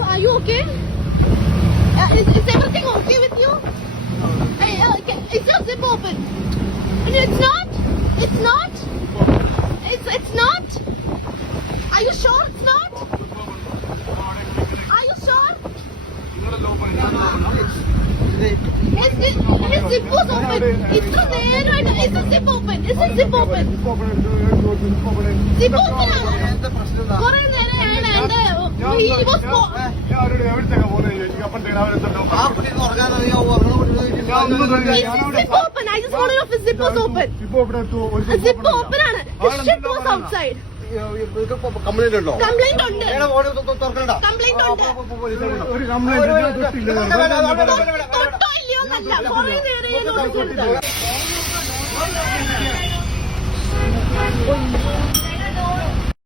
Are you okay? Is everything okay with you? Hey, is your zip open? And it's not? It's not? It's not? Are you sure it's not? Are you sure? His zip was open. It's the zip open. Is the zip open? Zip open ആണ്. കുറേ നേരം and he was zip open. I just want to know if his zip was open. Zip open ആണ്. His shit was outside. Complaint ഉണ്ടോ? Complaint ഉണ്ട്. Complaint ഉണ്ട്. തൊട്ടോ ഇല്ലയോ എന്നല്ല. കുറേ നേരം ഞാൻ നോക്കിയിട്ടുണ്ട്.